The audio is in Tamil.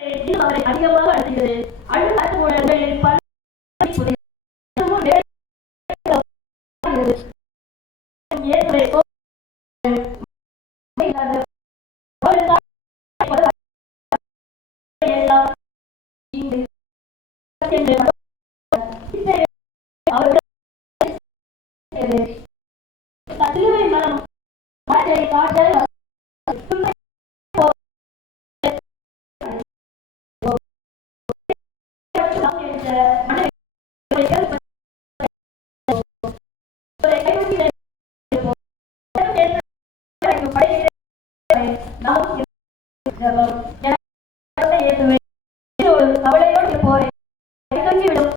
இன்னும் அவரை அதிகமாக அழுத்துகிறது அழுகாத உணர்வுகளில் பல அவர்கள் மனம் காட்ட வரை நாம் கவலையோடு போரை விடும்